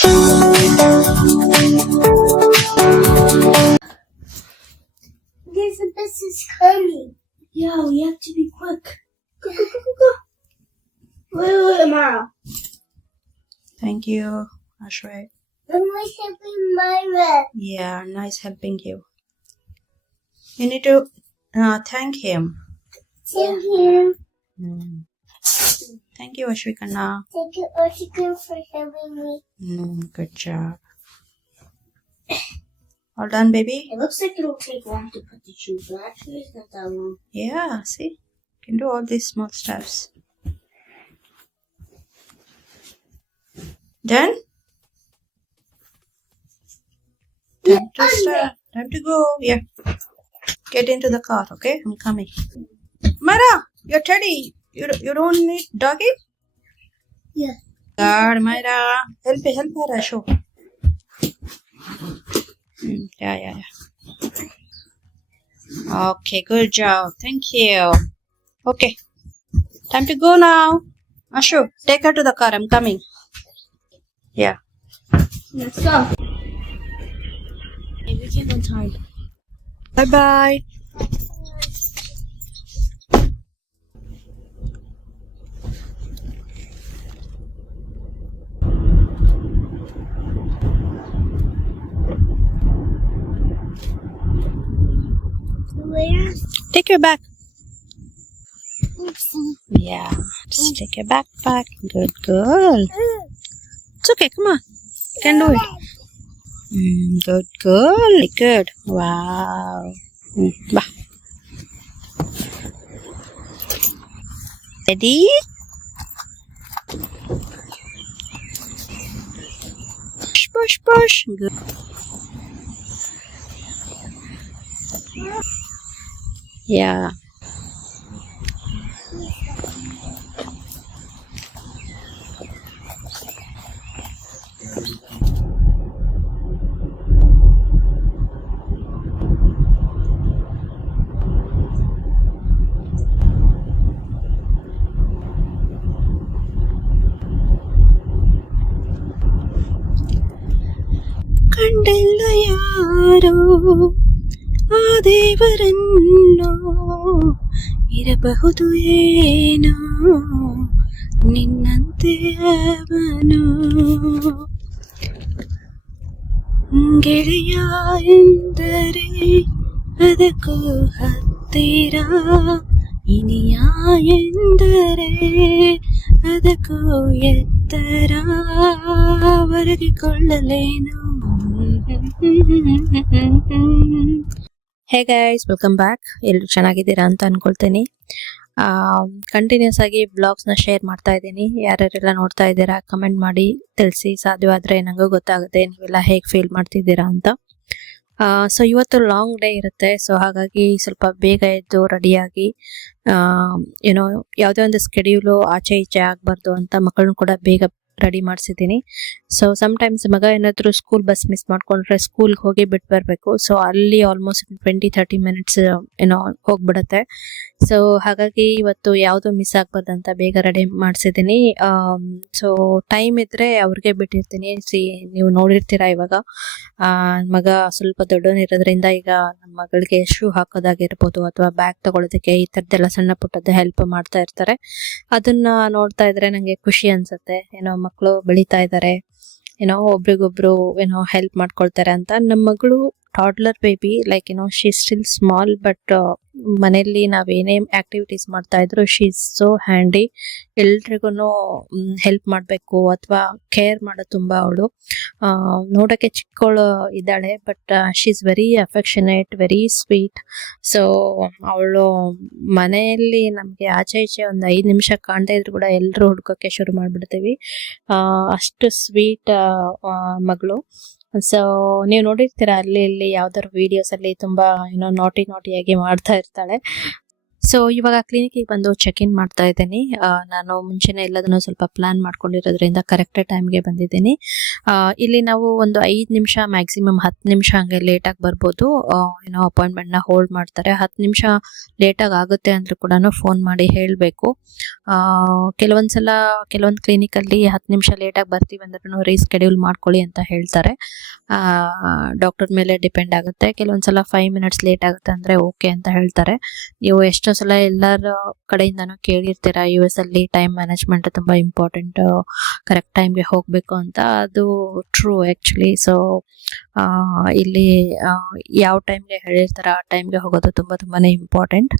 There's a bus is coming. Yo, we have to be quick. Go, go, go, go, go. Wait, Mara. Thank you, Ashray. I'm like helping Myra. Yeah, nice helping you. You need to thank him. Thank you. Thank you, Ashwikanna. Thank you, Oshikun, for helping me. Good job. All done, baby? It looks like it'll take long to put the shoes, but actually it's not that long. Yeah, see? You can do all these small steps. Done? Time to start. Time to go. Yeah. Get into the car, okay? I'm coming. Mara, you're Teddy. You don't need doggy? Yeah. God, Myra. Help her, Ashu. Yeah. Okay, good job. Thank you. Okay. Time to go now. Ashu, take her to the car. I'm coming. Yeah. Let's go. Hey, we can't go time. Bye-bye. Where? Take your bag. Oopsie. Yeah. Just take your backpack. Good girl. It's okay. Come on. You can do it. Good girl. Good. Wow. Bah. Ready? Push. Good. Yeah. ಕಂಡೆಲ್ಲ ಯಾರೋ ಆ ದೇವರನ್ನು ಇರಬಹುದು ಏನೋ ನಿನ್ನಂತೆ ಅವನು ಗೆಳೆಯ ಎಂದರೆ ಅದಕ್ಕೂ ಹತ್ತಿರ ಇನಿಯ ಎಂದರೆ ಅದಕ್ಕೂ ಎತ್ತರ ಒರಗಿಕೊಳ್ಳಲೇನು. Hey guys, welcome back. ಎಲ್ಲರೂ ಚೆನ್ನಾಗಿದ್ದೀರಾ ಅಂತ ಅನ್ಕೊಳ್ತೀನಿ. ಕಂಟಿನ್ಯೂಸ್ ಆಗಿ ಬ್ಲಾಗ್ಸ್ನ ಶೇರ್ ಮಾಡ್ತಾ ಇದ್ದೀನಿ. ಯಾರ್ಯಾರೆಲ್ಲ ನೋಡ್ತಾ ಇದ್ದೀರಾ ಕಮೆಂಟ್ ಮಾಡಿ ತಿಳಿಸಿ. ಸಾಧ್ಯವಾದರೆ ನನಗೂ ಗೊತ್ತಾಗುತ್ತೆ ನೀವೆಲ್ಲ ಹೇಗೆ ಫೀಲ್ ಮಾಡ್ತಿದ್ದೀರಾ ಅಂತ. ಸೊ ಇವತ್ತು ಲಾಂಗ್ ಡೇ ಇರುತ್ತೆ. ಸೊ ಹಾಗಾಗಿ ಸ್ವಲ್ಪ ಬೇಗ ಎದ್ದು ರೆಡಿಯಾಗಿ ಏನೋ ಯಾವುದೇ ಒಂದು ಸ್ಕೆಡ್ಯೂಲು ಆಚೆ ಈಚೆ ಆಗಬಾರ್ದು ಅಂತ ಮಕ್ಕಳನ್ನು ಕೂಡ ಬೇಗ ರೆಡಿ ಮಾಡಿಸಿದ್ದೀನಿ. ಸೊ ಸಮ್ಟೈಮ್ಸ್ ಮಗ ಏನಾದರೂ ಸ್ಕೂಲ್ ಬಸ್ ಮಿಸ್ ಮಾಡ್ಕೊಂಡ್ರೆ ಸ್ಕೂಲ್ಗೆ ಹೋಗಿ ಬಿಟ್ಟು ಬರಬೇಕು. ಸೊ ಅಲ್ಲಿ ಆಲ್ಮೋಸ್ಟ್ 20-30 ಮಿನಿಟ್ಸ್ ಏನೋ ಹೋಗ್ಬಿಡುತ್ತೆ. ಸೊ ಹಾಗಾಗಿ ಇವತ್ತು ಯಾವುದು ಮಿಸ್ ಆಗ್ಬಾರ್ದಂತ ಬೇಗ ರೆಡಿ ಮಾಡಿಸಿದ್ದೀನಿ. ಸೊ ಟೈಮ್ ಇದ್ರೆ ಅವ್ರಿಗೆ ಬಿಟ್ಟಿರ್ತೀನಿ. ನೀವು ನೋಡಿರ್ತೀರಾ ಇವಾಗ ಮಗ ಸ್ವಲ್ಪ ದೊಡ್ಡವನಿರೋದ್ರಿಂದ ಈಗ ನಮ್ಮ ಮಗಳಿಗೆ ಶೂ ಹಾಕೋದಾಗಿರ್ಬೋದು ಅಥವಾ ಬ್ಯಾಗ್ ತಗೊಳ್ಳೋದಕ್ಕೆ ಈ ಥರದ್ದೆಲ್ಲ ಸಣ್ಣ ಪುಟ್ಟದ್ದು ಹೆಲ್ಪ್ ಮಾಡ್ತಾ ಇರ್ತಾರೆ. ಅದನ್ನ ನೋಡ್ತಾ ಇದ್ರೆ ನಂಗೆ ಖುಷಿ ಅನ್ಸುತ್ತೆ. ಏನೋ ಮಕ್ಕಳು ಬೆಳೀತಾ ಇದ್ದಾರೆ, ಏನೋ ಒಬ್ರಿಗೊಬ್ರು ಏನೋ ಹೆಲ್ಪ್ ಮಾಡ್ಕೊಳ್ತಾರೆ ಅಂತ. ನಮ್ಮ ಮಗಳು ಟಾಡ್ಲರ್ ಬೇಬಿ, ಲೈಕ್ ಏನೋ ಶಿ ಸ್ಟಿಲ್ ಸ್ಮಾಲ್, ಬಟ್ ಮನೆಯಲ್ಲಿ ನಾವೇನೇ ಆಕ್ಟಿವಿಟೀಸ್ ಮಾಡ್ತಾ ಇದ್ರು ಶಿ ಇಸ್ ಸೋ ಹ್ಯಾಂಡಿ. ಎಲ್ರಿಗೂ ಹೆಲ್ಪ್ ಮಾಡಬೇಕು ಅಥವಾ ಕೇರ್ ಮಾಡೋದು ತುಂಬ ಅವಳು. ನೋಡೋಕ್ಕೆ ಚಿಕ್ಕವಳು ಇದ್ದಾಳೆ, but she is very affectionate, very sweet. So ಅವಳು ಮನೆಯಲ್ಲಿ ನಮಗೆ ಆಚೆ ಈಚೆ ಒಂದು 5 ನಿಮಿಷ ಕಾಣದೇ ಇದ್ರು ಕೂಡ ಎಲ್ಲರೂ ಹುಡ್ಕೋಕ್ಕೆ ಶುರು ಮಾಡಿಬಿಡ್ತೀವಿ. ಅಷ್ಟು ಸ್ವೀಟ್ ಮಗಳು. ಸೊ ನೀವು ನೋಡಿರ್ತೀರ ಅಲ್ಲಿ ಇಲ್ಲಿ ಯಾವ್ದಾದ್ರು ವಿಡಿಯೋಸ್ ಅಲ್ಲಿ ತುಂಬಾ ಏನೋ ನಾಟಿಯಾಗಿ ಮಾಡ್ತಾ ಇರ್ತಾಳೆ. ಸೊ ಇವಾಗ ಕ್ಲಿನಿಕ್ಗೆ ಬಂದು ಚೆಕ್ ಇನ್ ಮಾಡ್ತಾ ಇದ್ದೀನಿ. ನಾನು ಮುಂಚೆನೇ ಎಲ್ಲದನ್ನು ಸ್ವಲ್ಪ ಪ್ಲಾನ್ ಮಾಡ್ಕೊಂಡಿರೋದ್ರಿಂದ ಕರೆಕ್ಟ್ ಟೈಮ್ಗೆ ಬಂದಿದ್ದೀನಿ. ಇಲ್ಲಿ ನಾವು ಒಂದು 5 ನಿಮಿಷ ಮ್ಯಾಕ್ಸಿಮಮ್ 10 ನಿಮಿಷ ಹಂಗೆ ಲೇಟಾಗಿ ಬರ್ಬೋದು. ಏನೋ ಅಪಾಯಿಂಟ್ಮೆಂಟ್ನ ಹೋಲ್ಡ್ ಮಾಡ್ತಾರೆ. 10 ನಿಮಿಷ ಲೇಟಾಗಿ ಆಗುತ್ತೆ ಅಂದ್ರೂ ಕೂಡ ಫೋನ್ ಮಾಡಿ ಹೇಳಬೇಕು. ಕೆಲವೊಂದು ಕ್ಲಿನಿಕಲ್ಲಿ 10 ನಿಮಿಷ ಲೇಟಾಗಿ ಬರ್ತೀವಿ ಅಂದ್ರೂ ರೀಸ್ಕೆಡ್ಯೂಲ್ ಮಾಡ್ಕೊಳ್ಳಿ ಅಂತ ಹೇಳ್ತಾರೆ. ಡಾಕ್ಟರ್ ಮೇಲೆ ಡಿಪೆಂಡ್ ಆಗುತ್ತೆ. ಕೆಲವೊಂದ್ಸಲ 5 ಮಿನಿಟ್ಸ್ ಲೇಟ್ ಆಗುತ್ತೆ ಅಂದರೆ ಓಕೆ ಅಂತ ಹೇಳ್ತಾರೆ. ನೀವು ಎಷ್ಟೋ ಸಲ ಎಲ್ಲರ ಕಡೆಯಿಂದನೂ ಕೇಳಿರ್ತೀರ US ಅಲ್ಲಿ ಟೈಮ್ ಮ್ಯಾನೇಜ್ಮೆಂಟ್ ತುಂಬ ಇಂಪಾರ್ಟೆಂಟ್, ಕರೆಕ್ಟ್ ಟೈಮ್ಗೆ ಹೋಗಬೇಕು ಅಂತ. ಅದು ಟ್ರೂ ಆ್ಯಕ್ಚುಲಿ. ಸೊ ಇಲ್ಲಿ ಯಾವ ಟೈಮ್ಗೆ ಹೇಳಿರ್ತಾರೆ ಆ ಟೈಮ್ಗೆ ಹೋಗೋದು ತುಂಬಾ ಇಂಪಾರ್ಟೆಂಟ್.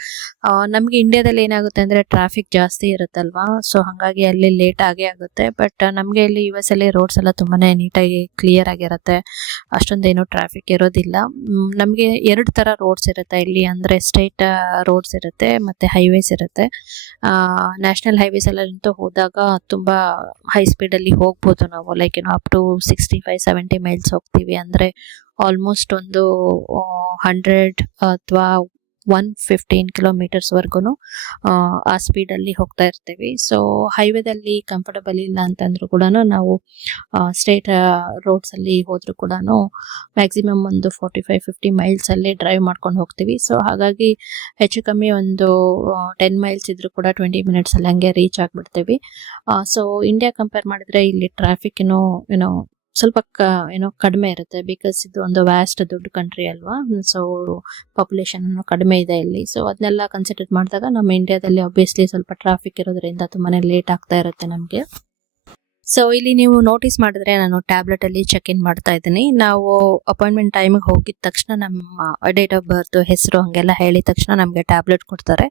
ನಮಗೆ ಇಂಡಿಯಾದಲ್ಲಿ ಏನಾಗುತ್ತೆ ಅಂದರೆ ಟ್ರಾಫಿಕ್ ಜಾಸ್ತಿ ಇರುತ್ತಲ್ವಾ, ಸೊ ಹಾಗಾಗಿ ಅಲ್ಲಿ ಲೇಟ್ ಆಗೇ ಆಗುತ್ತೆ. ಬಟ್ ನಮಗೆ ಇಲ್ಲಿ US ಅಲ್ಲಿ ರೋಡ್ಸ್ ಎಲ್ಲ ತುಂಬಾ ನೀಟಾಗಿ ಕ್ಲಿಯರ್ ಆಗಿರುತ್ತೆ, ಅಷ್ಟೊಂದೇನು ಟ್ರಾಫಿಕ್ ಇರೋದಿಲ್ಲ. ನಮಗೆ 2 ಥರ ರೋಡ್ಸ್ ಇರುತ್ತೆ ಇಲ್ಲಿ, ಅಂದರೆ ಸ್ಟೇಟ್ ರೋಡ್ಸ್ ಇರುತ್ತೆ ಮತ್ತು ಹೈವೇಸ್ ಇರುತ್ತೆ. ನ್ಯಾಷನಲ್ ಹೈವೇಸ್ ಎಲ್ಲಂತೂ ಹೋದಾಗ ತುಂಬ ಹೈ ಸ್ಪೀಡಲ್ಲಿ ಹೋಗ್ಬೋದು ನಾವು, ಲೈಕ್ ಅಪ್ ಟು 65-70 ಮೈಲ್ಸ್ ಹೋಗ್ತೀವಿ. ಅಂದರೆ ಆಲ್ಮೋಸ್ಟ್ ಒಂದು 100 ಅಥವಾ 115 ಕಿಲೋಮೀಟರ್ಸ್ವರೆಗೂ ಆ ಸ್ಪೀಡಲ್ಲಿ ಹೋಗ್ತಾ ಇರ್ತೀವಿ. ಸೊ ಹೈವೇದಲ್ಲಿ ಕಂಫರ್ಟಬಲ್ ಇಲ್ಲ ಅಂತಂದ್ರೂ ಕೂಡ ನಾವು ಸ್ಟೇಟ್ ರೋಡ್ಸಲ್ಲಿ ಹೋದರೂ ಕೂಡ ಮ್ಯಾಕ್ಸಿಮಮ್ ಒಂದು 45-50 ಮೈಲ್ಸಲ್ಲಿ ಡ್ರೈವ್ ಮಾಡ್ಕೊಂಡು ಹೋಗ್ತೀವಿ. ಸೊ ಹಾಗಾಗಿ ಹೆಚ್ಚು ಕಮ್ಮಿ ಒಂದು 10 ಮೈಲ್ಸ್ ಇದ್ರೂ ಕೂಡ 20 ಮಿನಿಟ್ಸಲ್ಲಿ ಹಂಗೆ ರೀಚ್ ಆಗಿಬಿಡ್ತೀವಿ. ಸೊ ಇಂಡಿಯಾ ಕಂಪೇರ್ ಮಾಡಿದ್ರೆ ಇಲ್ಲಿ ಟ್ರಾಫಿಕ್ ಏನೋ ಸ್ವಲ್ಪ ಕಡಿಮೆ ಇರುತ್ತೆ, ಬಿಕಾಸ್ ಇದು ಒಂದು ವ್ಯಾಸ್ಟ್ ದೊಡ್ಡ ಕಂಟ್ರಿ ಅಲ್ವಾ. ಸೊ ಪಾಪ್ಯುಲೇಷನ್ ಕಡಿಮೆ ಇದೆ ಇಲ್ಲಿ. ಸೊ ಅದನ್ನೆಲ್ಲ ಕನ್ಸಿಡರ್ ಮಾಡಿದಾಗ ನಮ್ಮ ಇಂಡಿಯಾದಲ್ಲಿ ಆಬ್ವಿಯಸ್ಲಿ ಸ್ವಲ್ಪ ಟ್ರಾಫಿಕ್ ಇರೋದ್ರಿಂದ ತುಂಬಾ ಲೇಟ್ ಆಗ್ತಾ ಇರುತ್ತೆ ನಮಗೆ. ಸೊ ಇಲ್ಲಿ ನೀವು ನೋಟಿಸ್ ಮಾಡಿದ್ರೆ ನಾನು ಟ್ಯಾಬ್ಲೆಟ್ ಅಲ್ಲಿ ಚೆಕ್ ಇನ್ ಮಾಡ್ತಾ ಇದ್ದೀನಿ. ನಾವು ಅಪಾಯಿಂಟ್ಮೆಂಟ್ ಟೈಮಿಗೆ ಹೋಗಿದ ತಕ್ಷಣ ನಮ್ಮ ಡೇಟ್ ಆಫ್ ಬರ್ತ್, ಹೆಸರು ಹಂಗೆಲ್ಲ ಹೇಳಿದ ತಕ್ಷಣ ನಮಗೆ ಟ್ಯಾಬ್ಲೆಟ್ ಕೊಡ್ತಾರೆ.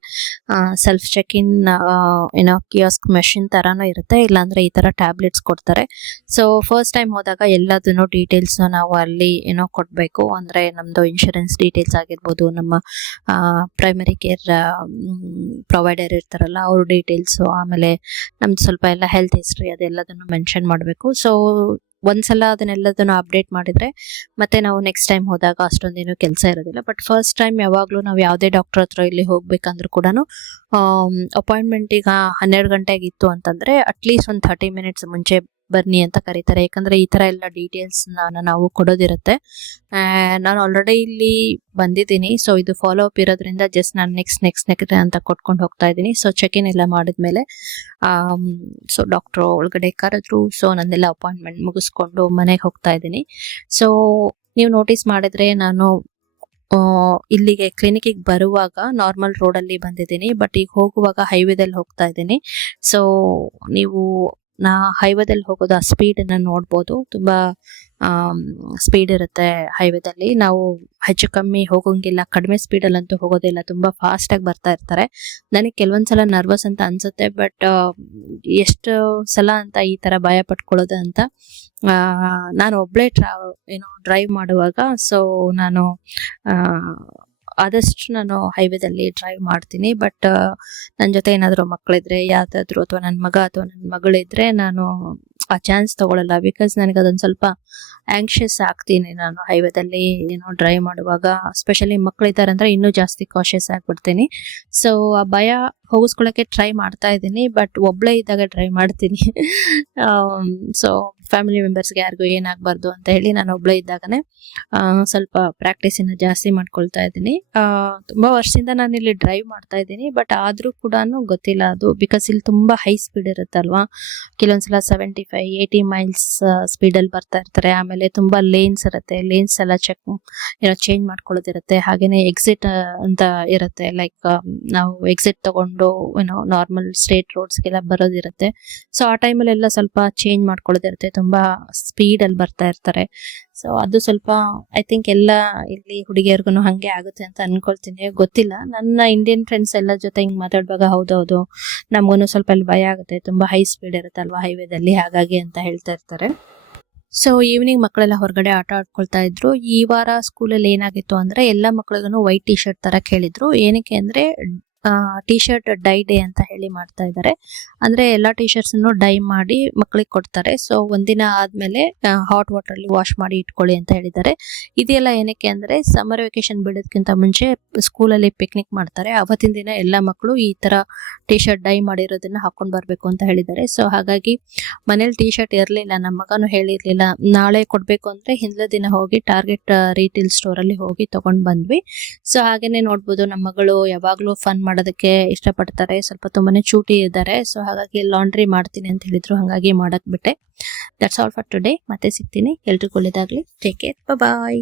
Self check in kiosk machine ತರಾನು ಇರುತ್ತೆ, ಇಲ್ಲಾಂದ್ರೆ ಈ ತರ ಟ್ಯಾಬ್ಲೆಟ್ಸ್ ಕೊಡ್ತಾರೆ. ಸೊ ಫಸ್ಟ್ ಟೈಮ್ ಹೋದಾಗ ಎಲ್ಲದನ್ನು ಡೀಟೇಲ್ಸ್ ನಾವು ಅಲ್ಲಿ ಕೊಡಬೇಕು. ಅಂದ್ರೆ ನಮ್ದು ಇನ್ಶೂರೆನ್ಸ್ ಡೀಟೇಲ್ಸ್ ಆಗಿರ್ಬೋದು, ನಮ್ಮ ಪ್ರೈಮರಿ ಕೇರ್ ಪ್ರೊವೈಡರ್ ಇರ್ತಾರಲ್ಲ ಅವ್ರ ಡೀಟೇಲ್ಸ್, ಆಮೇಲೆ ನಮ್ದು ಸ್ವಲ್ಪ ಎಲ್ಲ ಹೆಲ್ತ್ ಹಿಸ್ಟ್ರಿ ಅದೆಲ್ಲದನ್ನು ಮೆನ್ಷನ್ ಮಾಡಬೇಕು. ಸೊ ಒಂದ್ಸಲ ಅದನ್ನೆಲ್ಲದನ್ನು ಅಪ್ಡೇಟ್ ಮಾಡಿದ್ರೆ ಮತ್ತೆ ನಾವು ನೆಕ್ಸ್ಟ್ ಟೈಮ್ ಹೋದಾಗ ಅಷ್ಟೊಂದೇನು ಕೆಲಸ ಇರೋದಿಲ್ಲ. ಬಟ್ ಫಸ್ಟ್ ಟೈಮ್ ಯಾವಾಗಲೂ ನಾವು ಯಾವುದೇ ಡಾಕ್ಟರ್ ಹತ್ರ ಇಲ್ಲಿ ಹೋಗ್ಬೇಕಂದ್ರೂ ಕೂಡ ಅಪಾಯಿಂಟ್ಮೆಂಟ್ ಈಗ 12 ಗಂಟೆಗಿತ್ತು ಅಂತಂದ್ರೆ ಅಟ್ಲೀಸ್ಟ್ ಒಂದು 30 ಮಿನಿಟ್ಸ್ ಮುಂಚೆ ಬನ್ನಿ ಅಂತ ಕರೀತಾರೆ. ಯಾಕಂದ್ರೆ ಈ ತರ ಎಲ್ಲ ಡೀಟೇಲ್ಸ್ ನಾವು ಕೊಡೋದಿರುತ್ತೆ. ನಾನು ಆಲ್ರೆಡಿ ಇಲ್ಲಿ ಬಂದಿದ್ದೀನಿ, ಸೊ ಇದು ಫಾಲೋ ಅಪ್ ಇರೋದ್ರಿಂದ ಜಸ್ಟ್ ನಾನು ನೆಕ್ಸ್ಟ್ ಅಂತ ಕೊಟ್ಕೊಂಡು ಹೋಗ್ತಾ ಇದ್ದೀನಿ. ಸೊ ಚೆಕ್ ಇನ್ ಎಲ್ಲ ಮಾಡಿದ್ಮೇಲೆ ಸೊ ಡಾಕ್ಟ್ರು ಒಳಗಡೆ ಕರೆದ್ರು. ಸೊ ನಂದೆಲ್ಲ ಅಪಾಯಿಂಟ್ಮೆಂಟ್ ಮುಗಿಸ್ಕೊಂಡು ಮನೆಗೆ ಹೋಗ್ತಾ ಇದ್ದೀನಿ. ಸೊ ನೀವು ನೋಟಿಸ್ ಮಾಡಿದ್ರೆ ನಾನು ಇಲ್ಲಿಗೆ ಕ್ಲಿನಿಕ್ಗೆ ಬರುವಾಗ ನಾರ್ಮಲ್ ರೋಡಲ್ಲಿ ಬಂದಿದ್ದೀನಿ, ಬಟ್ ಈಗ ಹೋಗುವಾಗ ಹೈವೇದಲ್ಲಿ ಹೋಗ್ತಾ ಇದ್ದೀನಿ. ಸೊ ನೀವು ಹೈವೇದಲ್ಲಿ ಹೋಗೋದು ಆ ಸ್ಪೀಡನ್ನು ನೋಡ್ಬೋದು. ತುಂಬ ಸ್ಪೀಡ್ ಇರುತ್ತೆ ಹೈವೇದಲ್ಲಿ. ನಾವು ಹೆಚ್ಚು ಕಮ್ಮಿ ಹೋಗೋಂಗಿಲ್ಲ, ಕಡಿಮೆ ಸ್ಪೀಡಲ್ಲಂತೂ ಹೋಗೋದಿಲ್ಲ, ತುಂಬ ಫಾಸ್ಟಾಗಿ ಬರ್ತಾ ಇರ್ತಾರೆ. ನನಗೆ ಕೆಲವೊಂದ್ಸಲ ನರ್ವಸ್ ಅಂತ ಅನ್ಸುತ್ತೆ, ಬಟ್ ಎಷ್ಟು ಸಲ ಅಂತ ಈ ಥರ ಭಯ ಪಟ್ಕೊಳ್ಳೋದು ಅಂತ. ನಾನು ಒಬ್ಬಳೇ ಡ್ರೈವ್ ಮಾಡುವಾಗ ಸೊ ನಾನು ಆದಷ್ಟು ನಾನು ಹೈವೇದಲ್ಲಿ ಡ್ರೈವ್ ಮಾಡ್ತೀನಿ. ಬಟ್ ನನ್ನ ಜೊತೆ ಏನಾದರೂ ಮಕ್ಕಳಿದ್ರೆ ಯಾವುದಾದ್ರೂ ಅಥವಾ ನನ್ನ ಮಗ ಅಥವಾ ನನ್ನ ಮಗಳಿದ್ರೆ ನಾನು ಆ ಚಾನ್ಸ್ ತಗೊಳ್ಳಲ್ಲ. ಬಿಕಾಸ್ ನನಗೆ ಅದೊಂದು ಸ್ವಲ್ಪ ಆಂಕ್ಷಿಯಸ್ ಆಗ್ತೀನಿ ನಾನು ಹೈವೇದಲ್ಲಿ ಡ್ರೈವ್ ಮಾಡುವಾಗ. ಸ್ಪೆಷಲಿ ಮಕ್ಕಳಿದ್ದಾರೆ ಅಂದರೆ ಇನ್ನೂ ಜಾಸ್ತಿ ಕಾಶಿಯಸ್ ಆಗಿಬಿಡ್ತೀನಿ. ಸೊ ಆ ಭಯ ಹೋಗಿಸ್ಕೊಳ್ಳೋಕ್ಕೆ ಟ್ರೈ ಮಾಡ್ತಾ ಇದ್ದೀನಿ, ಬಟ್ ಒಬ್ಬಳೇ ಇದ್ದಾಗ ಡ್ರೈವ್ ಮಾಡ್ತೀನಿ. ಸೊ ಫ್ಯಾಮಿಲಿ ಮೆಂಬರ್ಸ್ಗೆ ಯಾರಿಗೂ ಏನಾಗಬಾರ್ದು ಅಂತ ಹೇಳಿ ನಾನು ಒಬ್ಬಳೇ ಇದ್ದಾಗನೇ ಸ್ವಲ್ಪ ಪ್ರಾಕ್ಟೀಸನ್ನು ಜಾಸ್ತಿ ಮಾಡ್ಕೊಳ್ತಾ ಇದ್ದೀನಿ. ತುಂಬ ವರ್ಷದಿಂದ ನಾನು ಇಲ್ಲಿ ಡ್ರೈವ್ ಮಾಡ್ತಾ ಇದ್ದೀನಿ, ಬಟ್ ಆದರೂ ಕೂಡ ಗೊತ್ತಿಲ್ಲ ಅದು, ಬಿಕಾಸ್ ಇಲ್ಲಿ ತುಂಬ ಹೈ ಸ್ಪೀಡ್ ಇರುತ್ತಲ್ವಾ. ಕೆಲವೊಂದ್ಸಲ 75-80 ಮೈಲ್ಸ್ ಸ್ಪೀಡಲ್ಲಿ ಬರ್ತಾ ಇರ್ತಾರೆ. ಆಮೇಲೆ ತುಂಬ ಲೇನ್ಸ್ ಇರುತ್ತೆ, ಲೇನ್ಸ್ ಎಲ್ಲ ಚೇಂಜ್ ಮಾಡ್ಕೊಳ್ಳೋದಿರುತ್ತೆ. ಹಾಗೇನೆ ಎಕ್ಸಿಟ್ ಅಂತ ಇರುತ್ತೆ, ಲೈಕ್ ನಾವು ಎಕ್ಸಿಟ್ ತಗೊಂಡು ನಾರ್ಮಲ್ ಸ್ಟೇಟ್ ರೋಡ್ಸ್ಗೆಲ್ಲ ಬರೋದಿರುತ್ತೆ. ಸೊ ಆ ಟೈಮಲ್ಲೆಲ್ಲ ಸ್ವಲ್ಪ ಚೇಂಜ್ ಮಾಡ್ಕೊಳ್ಳೋದಿರುತ್ತೆ, ತುಂಬಾ ಸ್ಪೀಡಲ್ಲಿ ಬರ್ತಾ ಇರ್ತಾರೆ. ಸೊ ಅದು ಸ್ವಲ್ಪ ಐ ಥಿಂಕ್ ಎಲ್ಲ ಇಲ್ಲಿ ಹುಡುಗಿಯರ್ಗು ಹಂಗೆ ಆಗುತ್ತೆ ಅಂತ ಅನ್ಕೊಳ್ತೀನಿ, ಗೊತ್ತಿಲ್ಲ. ನನ್ನ ಇಂಡಿಯನ್ ಫ್ರೆಂಡ್ಸ್ ಎಲ್ಲ ಜೊತೆ ಹಿಂಗೆ ಮಾತಾಡುವಾಗ ಹೌದೌದು ನಮಗೂ ಸ್ವಲ್ಪ ಅಲ್ಲಿ ಭಯ ಆಗುತ್ತೆ, ತುಂಬಾ ಹೈ ಸ್ಪೀಡ್ ಇರುತ್ತಲ್ವಾ ಹೈವೇದಲ್ಲಿ, ಹಾಗಾಗಿ ಅಂತ ಹೇಳ್ತಾ ಇರ್ತಾರೆ. ಸೊ ಈವ್ನಿಂಗ್ ಮಕ್ಕಳೆಲ್ಲ ಹೊರಗಡೆ ಆಟ ಆಡ್ಕೊಳ್ತಾ ಇದ್ರು. ಈ ವಾರ ಸ್ಕೂಲಲ್ಲಿ ಏನಾಗಿತ್ತು ಅಂದ್ರೆ ಎಲ್ಲ ಮಕ್ಕಳಿಗೂ ವೈಟ್ ಟಿ ಶರ್ಟ್ ತರ ಕೇಳಿದ್ರು. ಏನಕ್ಕೆ ಅಂದ್ರೆ ಟೀ ಶರ್ಟ್ ಡೈ ಡೇ ಅಂತ ಹೇಳಿ ಮಾಡ್ತಾ ಇದ್ದಾರೆ. ಅಂದ್ರೆ ಎಲ್ಲಾ ಟೀ ಶರ್ಟ್ಸ್ ಅನ್ನು ಡೈ ಮಾಡಿ ಮಕ್ಕಳಿಗೆ ಕೊಡ್ತಾರೆ. ಸೊ ಒಂದಿನ ಆದ್ಮೇಲೆ ಹಾಟ್ ವಾಟರ್ ಅಲ್ಲಿ ವಾಶ್ ಮಾಡಿ ಇಟ್ಕೊಳ್ಳಿ ಅಂತ ಹೇಳಿದ್ದಾರೆ. ಇದೆಲ್ಲ ಏನಕ್ಕೆ ಅಂದ್ರೆ ಸಮ್ಮರ್ ವೆಕೇಶನ್ ಬಿಡೋದಕ್ಕಿಂತ ಮುಂಚೆ ಸ್ಕೂಲಲ್ಲಿ ಪಿಕ್ನಿಕ್ ಮಾಡ್ತಾರೆ. ಅವತ್ತಿನ ದಿನ ಎಲ್ಲ ಮಕ್ಕಳು ಈ ತರ ಟೀ ಶರ್ಟ್ ಡೈ ಮಾಡಿರೋದನ್ನ ಹಾಕೊಂಡ್ ಬರ್ಬೇಕು ಅಂತ ಹೇಳಿದ್ದಾರೆ. ಸೊ ಹಾಗಾಗಿ ಮನೇಲಿ ಟೀ ಶರ್ಟ್ ಇರ್ಲಿಲ್ಲ, ನಮ್ಮ ಮಗನು ಹೇಳಿರ್ಲಿಲ್ಲ. ನಾಳೆ ಕೊಡ್ಬೇಕು ಅಂದ್ರೆ ಹಿಂದಿನ ದಿನ ಹೋಗಿ ಟಾರ್ಗೆಟ್ ರೀಟೇಲ್ ಸ್ಟೋರ್ ಅಲ್ಲಿ ಹೋಗಿ ತಗೊಂಡ್ ಬಂದ್ವಿ. ಸೊ ಹಾಗೇನೆ ನೋಡ್ಬೋದು, ನಮ್ಮ ಮಗಳು ಯಾವಾಗ್ಲೂ ಫನ್ ಮಾಡೋದಕ್ಕೆ ಇಷ್ಟಪಡ್ತಾರೆ. ಸ್ವಲ್ಪ ತುಂಬಾನೇ ಚೂಟಿ ಇದ್ದಾರೆ. ಸೊ ಹಾಗಾಗಿ ಲಾಂಡ್ರಿ ಮಾಡ್ತೀನಿ ಅಂತ ಹೇಳಿದ್ರು, ಹಾಗಾಗಿ ಮಾಡಕ್ ಬಿಟ್ಟೆ. That's all for today. ಮತ್ತೆ ಸಿಗ್ತೀನಿ. ಎಲ್ರಿಗೂ ಒಳ್ಳೆದಾಗ್ಲಿ. Take care. ಬಾಯ್.